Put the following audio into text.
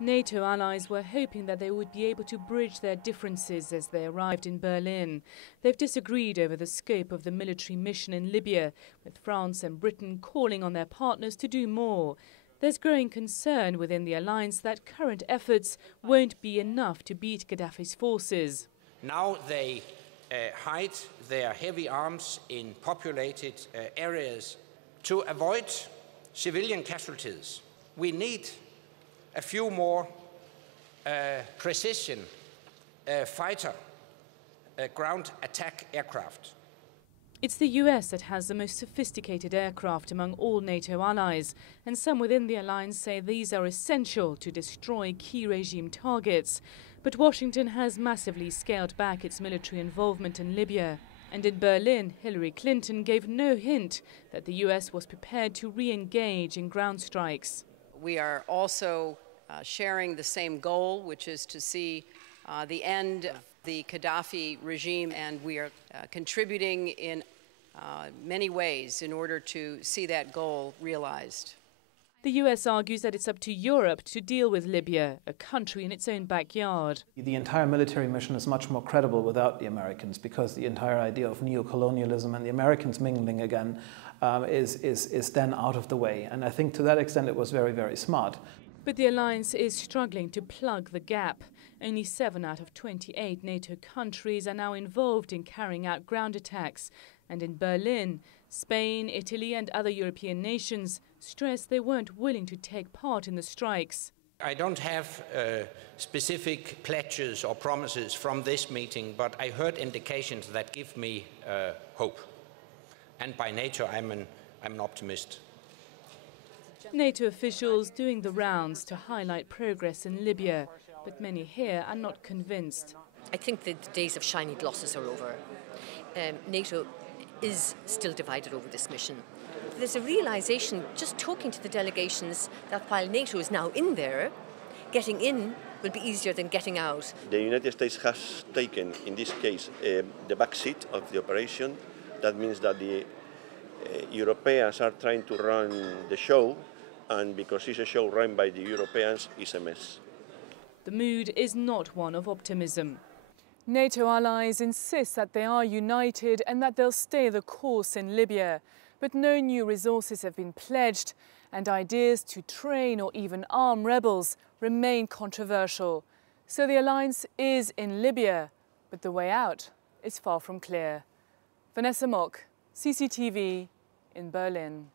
NATO allies were hoping that they would be able to bridge their differences as they arrived in Berlin. They've disagreed over the scope of the military mission in Libya, with France and Britain calling on their partners to do more. There's growing concern within the alliance that current efforts won't be enough to beat Gaddafi's forces. Now they hide their heavy arms in populated areas to avoid civilian casualties. We need a few more precision fighter ground attack aircraft. It's the US that has the most sophisticated aircraft among all NATO allies, and some within the alliance say these are essential to destroy key regime targets. But Washington has massively scaled back its military involvement in Libya. And in Berlin, Hillary Clinton gave no hint that the US was prepared to re-engage in ground strikes. We are also sharing the same goal, which is to see the end of the Gaddafi regime, and we are contributing in many ways in order to see that goal realized. The US argues that it's up to Europe to deal with Libya, a country in its own backyard. The entire military mission is much more credible without the Americans, because the entire idea of neo-colonialism and the Americans mingling again is then out of the way. And I think to that extent it was very, very smart. But the alliance is struggling to plug the gap. Only 7 out of 28 NATO countries are now involved in carrying out ground attacks. And in Berlin, Spain, Italy and other European nations stressed they weren't willing to take part in the strikes. I don't have specific pledges or promises from this meeting, but I heard indications that give me hope. And by nature, I'm an optimist. NATO officials doing the rounds to highlight progress in Libya, but many here are not convinced. I think that the days of shiny glosses are over. NATO is still divided over this mission. There's a realization, just talking to the delegations, that while NATO is now in there, getting in will be easier than getting out. The United States has taken, in this case, the back seat of the operation. That means that the Europeans are trying to run the show, and because it's a show run by the Europeans, it's a mess. The mood is not one of optimism. NATO allies insist that they are united and that they'll stay the course in Libya. But no new resources have been pledged, and ideas to train or even arm rebels remain controversial. So the alliance is in Libya, but the way out is far from clear. Vanessa Mock, CCTV in Berlin.